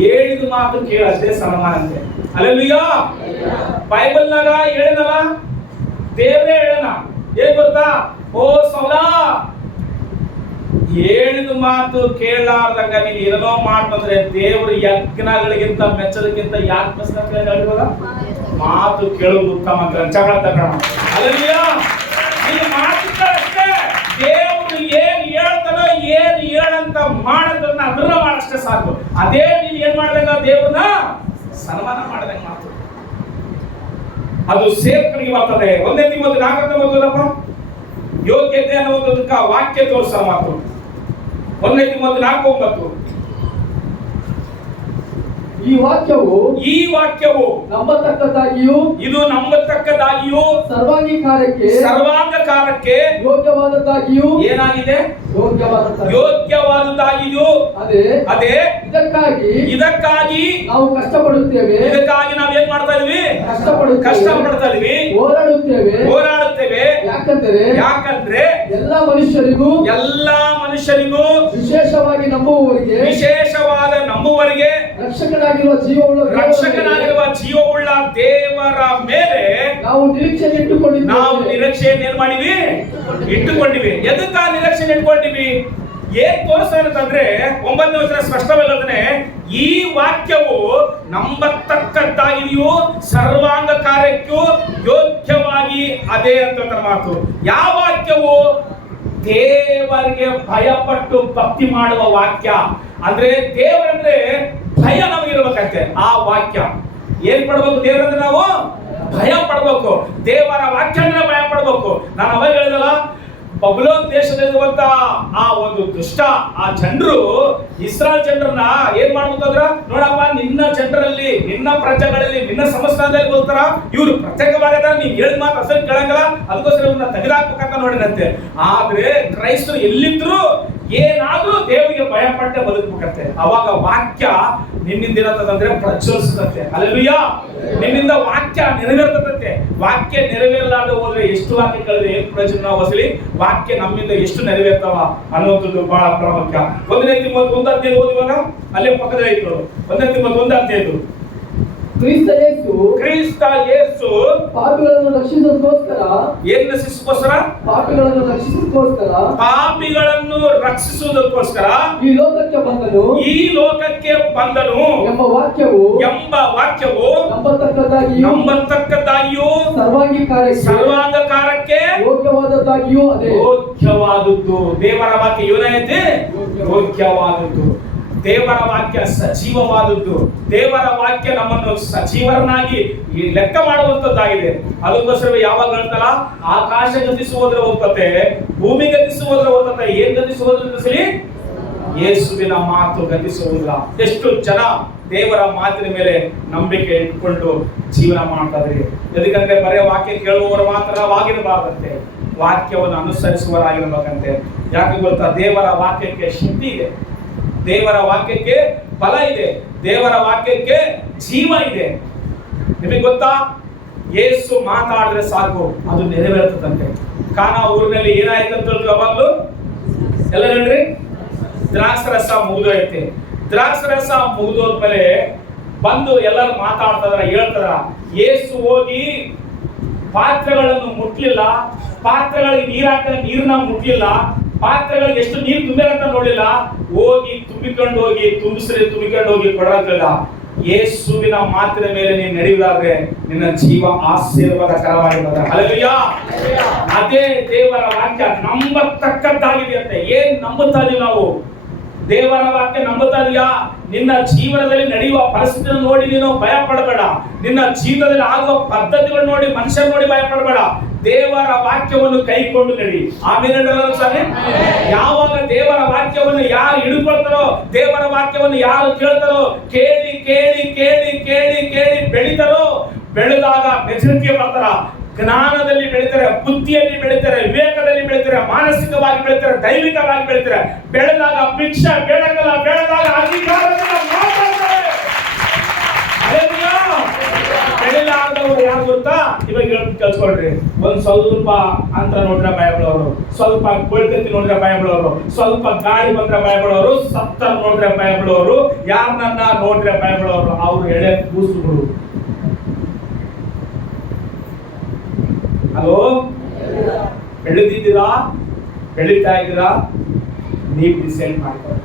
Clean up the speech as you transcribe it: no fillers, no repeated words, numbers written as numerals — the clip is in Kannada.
ಹೇಳಿದ ಮಾತು ಕೇಳಷ್ಟೇ ಸನ್ಮಾನ ಅಂತೆ. ಹಲ್ಲೆಲೂಯಾ. ಬೈಬಲ್ನಾಗ ಹೇಳಿದಲ್ಲ, ದೇವರೇ ಹೇಳನ ಏನ್ ಗೊತ್ತಾ? ಓ ಸೌಲ, ಹೇಳಿದ ಮಾತು ಕೇಳಲಾರ್ದಂಗ ನೀನು ಏನೋ ಮಾಡ್ತಂದ್ರೆ ದೇವ್ರ ಯಜ್ಞಗಳಿಗಿಂತ ಮೆಚ್ಚದಕ್ಕಿಂತ ಯಾಕೆ ಮೆಚ್ಚ ಮಾತು ಕೇಳುವುದು ಉತ್ತಮ ಅಂತ ಚಗಳ ತಗೋಣ. ಹಲ್ಲೆಲೂಯಾ. ನೀನು ಮಾತುಗಳಷ್ಟೇ ದೇವ್ರು ಏನ್ ಹೇಳ್ತಾನೋ ಏನ್ ಹೇಳಂತ ಮಾಡೋದನ್ನ ಅದನ್ನ ಮಾಡಷ್ಟೇ ಸಾಕು. ಅದೇ ನೀನು ಏನ್ ಮಾಡ್ದಂಗ ದೇವ್ರನ್ನ ಸನ್ಮಾನ ಮಾಡ್ದಂಗ ಮಾತು, ಅದು ಸೇವಕರಿಗೆ ಬರ್ತದೆ. 1 ತಿಮೋಥೆ 4:9 ಯೋಗ್ಯತೆ ಅನ್ನೋದಕ್ಕ ವಾಕ್ಯ ತೋರಿಸೋ ಮಾತು. 1 ತಿಮೋಥೆ 4:9 ಈ ವಾಕ್ಯವು ನಂಬತಕ್ಕದ್ದಾಗಿಯೂ ಇದು ನಂಬತಕ್ಕದ್ದಾಗಿಯೂ ಸರ್ವಾಂಗ ಕಾರ್ಯಕ್ಕೆ ಯೋಗ್ಯವಾದದ್ದಾಗಿಯೂ ಏನಾಗಿದೆ? ಯೋಗ್ಯವಾದದ್ದಾಗಿಯೂ ಅದೇ ಇದಕ್ಕಾಗಿ ನಾವು ಕಷ್ಟಪಡುತ್ತೇವೆ. ಇದಕ್ಕಾಗಿ ನಾವು ಏನ್ ಮಾಡ್ತಾ ಇದೀವಿ? ಕಷ್ಟಪಡ್ತಾ ಇದೀವಿ, ಹೋರಾಡುತ್ತೇವೆ. ಯಾಕಂದ್ರೆ ಎಲ್ಲಾ ಮನುಷ್ಯರಿಗೂ ವಿಶೇಷವಾಗಿ ವಿಶೇಷವಾದ ನಂಬುವವರಿಗೆ ರಕ್ಷಕನಾಗಿರುವ ಜೀವವುಳ್ಳ ದೇವರ ಮೇಲೆ ನಾವು ನಿರೀಕ್ಷೆಯನ್ನು ಏನ್ ಮಾಡಿವಿ? ಇಟ್ಟುಕೊಂಡಿವಿ. ಎದಕ್ಕ ನಿರೀಕ್ಷೆ ಇಟ್ಕೊಂಡಿವಿ? ಏನ್ ತೋರಿಸ್ತಂದ್ರೆ 9ನೇ ವಚನ ಸ್ಪಷ್ಟವಾಗಿರ್ತದೆ. ಈ ವಾಕ್ಯವು ನಂಬತಕ್ಕದ್ದಾಗಿಯೂ ಸರ್ವಾಂಗ ಕಾರ್ಯಕ್ಕೂ ಯೋಗ್ಯವಾಗಿ ಅದೇ ಅಂತ ಮಾತು. ಯಾವ ವಾಕ್ಯವು? ದೇವರಿಗೆ ಭಯಪಟ್ಟು ಭಕ್ತಿ ಮಾಡುವ ವಾಕ್ಯ. ಅಂದ್ರೆ ದೇವರಂದ್ರೆ ಭಯ ನಮಗಿರ್ಬೇಕಂತೆ. ಆ ವಾಕ್ಯ ಏನ್ ಪಡ್ಬೇಕು? ದೇವರಂದ್ರೆ ನಾವು ಭಯ ಪಡ್ಬೇಕು. ದೇವರ ವಾಕ್ಯ ಅಂದ್ರೆ ಭಯ ಪಡ್ಬೇಕು. ನಾನು ಅವಾಗ ಹೇಳಿದಲ್ಲ, ಬಬುಲೋನ್ ದೇಶದಲ್ಲಿರುವಂತ ಆ ಒಂದು ದುಷ್ಟ ಆ ಜನರು ಇಸ್ರಾಯೇಲ್ ಜನರನ್ನ ಏನ್ ಮಾಡ್ಬೇಕಂದ್ರ, ನೋಡಪ್ಪ ನಿನ್ನ ಜನರಲ್ಲಿ, ನಿನ್ನ ಪ್ರಜೆಗಳಲ್ಲಿ, ನಿನ್ನ ಸಂಸ್ಥಾನದಲ್ಲಿ ಹೋಗ್ತಾರ, ಇವ್ರು ಪ್ರತ್ಯೇಕವಾದ ನೀನ್ ಹೇಳಿದ ಮಾತು ಅಸಲು ಕೇಳಂಗಲ್ಲ, ಅದಕ್ಕೋಸ್ಕರ ಇವ್ರನ್ನ ತೆಗೆದಾಕ್ಬೇಕಂತ ನೋಡಿರಂತೆ. ಆದ್ರೆ ಕ್ರೈಸ್ತರು ಎಲ್ಲಿದ್ರು ಏನಾದ್ರೂ ದೇವರಿಗೆ ಭಯ ಪಟ್ಟೆ ಬದುಕಬೇಕಂತೆ. ಅವಾಗ ವಾಕ್ಯ ನಿನ್ನಿಂದ ಏನಂತಂದ್ರೆ ಪ್ರಜ್ವಲಿಸುತ್ತೆ. ಹಲ್ಲೆಲೂಯಾ. ನಿನ್ನಿಂದ ವಾಕ್ಯ ನೆರವೇರ್ತದಂತೆ. ವಾಕ್ಯ ನೆರವೇರಲಾರ್ದೆ ಹೋದ್ರೆ ಎಷ್ಟು ವಾಕ್ಯಗಳಿದೆ, ಏನ್ ಪ್ರಯೋಜನ? ವಸಲಿ ವಾಕ್ಯ ನಮ್ಮಿಂದ ಎಷ್ಟು ನೆರವೇರ್ತಾವ ಅನ್ನೋದು ಬಹಳ ಪ್ರಾಮುಖ್ಯ. 1 ತಿಮೋಥೆ 1:15 ಓದುವಾಗ ಅಲ್ಲೇ ಪಕ್ಕದಲ್ಲಿ ಐತು. 1 ತಿಮೋಥೆ 1:15 ಕ್ರಿಸ್ತ ಯೇಸು ಪಾಪಿಗಳನ್ನು ರಕ್ಷಿಸುವುದಕ್ಕೋಸ್ಕರ ಪಾಪಿಗಳನ್ನು ರಕ್ಷಿಸುವುದಕ್ಕೋಸ್ಕರ ಈ ಲೋಕಕ್ಕೆ ಬಂದನು ಎಂಬ ವಾಕ್ಯವು ನಂಬತಕ್ಕದ್ದಾಗಿಯೂ ಸರ್ವಾಂಗ ಕಾರ್ಯಕ್ಕೆ ಯೋಗ್ಯವಾದದ್ದು. ದೇವರ ವಾಕ್ಯ ಏನೈತೆ? ಯೋಗ್ಯವಾದದ್ದು. ದೇವರ ವಾಕ್ಯ ಸಜೀವವಾದದ್ದು. ದೇವರ ವಾಕ್ಯ ನಮ್ಮನ್ನು ಸಜೀವರನ್ನಾಗಿ ಲೆಕ್ಕ ಮಾಡುವಂತದ್ದಾಗಿದೆ. ಅದಕ್ಕೋಸ್ಕರ ಯಾವಾಗ ಹೇಳ್ತಾರ, ಆಕಾಶ ಗತಿಸುವುದರ ಹೋಗ್ತತೆ, ಭೂಮಿ ಗತಿಸುವುದರ ಹೋಗ್ತತೆ. ಏನ್ ಗತಿಸುವುದ್ರ? ಯೇಸುವಿನ ಮಾತು ಗತಿಸುವುದಿಲ್ಲ. ಎಷ್ಟು ಜನ ದೇವರ ಮಾತಿನ ಮೇಲೆ ನಂಬಿಕೆ ಇಟ್ಕೊಂಡು ಜೀವನ ಮಾಡ್ತಾ ಇದ್ರಿ. ಎದಕ್ಕಂದ್ರೆ ಬರೀ ವಾಕ್ಯ ಕೇಳುವವರು ಮಾತ್ರವಾಗಿರಬಾರ್ದಂತೆ, ವಾಕ್ಯವನ್ನು ಅನುಸರಿಸುವವರಾಗಿರ್ಬೇಕಂತೆ. ಯಾಕೆ ಗೊತ್ತಾ? ದೇವರ ವಾಕ್ಯಕ್ಕೆ ಶಕ್ತಿ ಇದೆ, ದೇವರ ವಾಕ್ಯಕ್ಕೆ ಬಲ ಇದೆ, ದೇವರ ವಾಕ್ಯಕ್ಕೆ ಜೀವ ಇದೆ. ನಿಮಗೆ ಗೊತ್ತಾ? ಯೇಸು ಮಾತಾಡಿದ್ರೆ ಸಾಕು, ಅದು ನೆರವೇರ್ತದಂತೆ. ಕಾನಾ ಊರಿನಲ್ಲಿ ಏನಾಯ್ತಂತ ಯಾವಾಗ್ಲೂ ಎಲ್ಲ ಹೇಳ್ರಿ, ದ್ರಾಕ್ಷರಸ ಮುಗಿದೋಯ್ತೆ. ದ್ರಾಕ್ಷರಸ ಮುಗಿದೋದ್ಮೇಲೆ ಬಂದು ಎಲ್ಲರೂ ಮಾತಾಡ್ತಾರ, ಹೇಳ್ತಾರ, ಯೇಸು ಹೋಗಿ ಪಾತ್ರೆಗಳನ್ನು ಮುಟ್ಲಿಲ್ಲ, ಪಾತ್ರೆಗಳಿಗೆ ನೀರನ್ನ ಮುಟ್ಲಿಲ್ಲ, ಪಾತ್ರೆಗಳಿಗೆ ಎಷ್ಟು ನೀರು ತುಂಬಿರಂತ ನೋಡಿಲ್ಲ, ಹೋಗಿ ತುಂಬಿಕೊಂಡು ಹೋಗಿ ಕೊಡಲ್ಲ. ಯೇಸುವಿನ ಮಾತಿನ ಮೇಲೆ ನೀನು ನಡೆಯುವುದಾದ್ರೆ ನಿನ್ನ ಜೀವ ಆಶೀರ್ವಾದಕರವಾಗಿರ್ತದೆ. ಹಲ್ಲೆಲೂಯಾ. ಅದೇ ದೇವರ ವಾಕ್ಯ ನಂಬತಕ್ಕದ್ದಾಗಿದೆ ಅಂತ. ಏನ್ ನಂಬುತ್ತಾ ಇದೀವಿ ನಾವು? ದೇವರ ವಾಕ್ಯ ನಂಬುತ್ತಾ ಇದೆಯಾ? ನಿನ್ನ ಜೀವನದಲ್ಲಿ ನಡೆಯುವ ಪರಿಸ್ಥಿತಿ ನೋಡಿ ನೀನು ಭಯ ಪಡಬೇಡ. ನಿನ್ನ ಜೀವನದಲ್ಲಿ ಆಗುವ ಪದ್ಧತಿಗಳು ನೋಡಿ, ಮನುಷ್ಯರು ನೋಡಿ ಭಯ ಪಡಬೇಡ. ದೇವರ ವಾಕ್ಯವನ್ನು ಕೈಕೊಂಡು ನಡಿ. ಆಮೇಲೆ ಯಾವಾಗ ದೇವರ ವಾಕ್ಯವನ್ನು ಯಾರು ಹಿಡ್ಕೊಳ್ತಾರೋ, ದೇವರ ವಾಕ್ಯವನ್ನು ಯಾರು ಕೇಳ್ತಾರೋ, ಕೇಳಿ ಕೇಳಿ ಕೇಳಿ ಕೇಳಿ ಕೇಳಿ ಬೆಳಿತಾರೋ, ಬೆಳೆದಾಗ ಮೆಚುರಿಟಿಗೆ ಬರ್ತಾರ, ಜ್ಞಾನದಲ್ಲಿ ಬೆಳಿತಾರೆ, ಬುದ್ಧಿಯಲ್ಲಿ ಬೆಳಿತಾರೆ, ವಿವೇಕದಲ್ಲಿ ಬೆಳಿತಾರೆ, ಮಾನಸಿಕವಾಗಿ ಬೆಳಿತಾರೆ, ದೈವಿಕವಾಗಿ ಬೆಳಿತಾರೆ. ಬೆಳೆದಾಗ ಭಿಕ್ಷೆ ಬೇಡಂಗಲ್ಲ, ಬೆಳೆದಾಗ ಅಧಿಕಾರದಿಂದ ಮಾತಾಡ್ತಾರೆ. ಬೆಳಿಲಾರ್ದವರು ಯಾರು ಗೊತ್ತಾ? ಇವಾಗ ಕೇಳಿಸ್ಕೊಳ್ರಿ, ಒಂದ್ ಸ್ವಲ್ಪ ಅಂತರ ನೋಡ್ರೆ ಭಯಪಡೋರು, ಸ್ವಲ್ಪ ಕೊಳ್ಕತ್ತಿ ನೋಡಿದ್ರೆ ಭಯಪಡೋರು, ಸ್ವಲ್ಪ ಗಾಳಿ ಬಂದ್ರೆ ಭಯಪಡೋರು, ಸತ್ತ ನೋಡಿದ್ರೆ ಭಯಪಡೋರು, ಯಾರನ್ನ ನೋಡಿದ್ರೆ ಭಯಪಡೋರು. ಅವ್ರು ಎಳೆ ಕೂಸುಗಳು. ಹಲೋ, ಬೆಳೆದಿದ್ದೀರಾ? ಬೆಳೀತಾ ಇದ್ದೀರಾ? ನೀವು ಡಿಸೈಡ್ ಮಾಡ್ಕೊಳ್ಳಿ.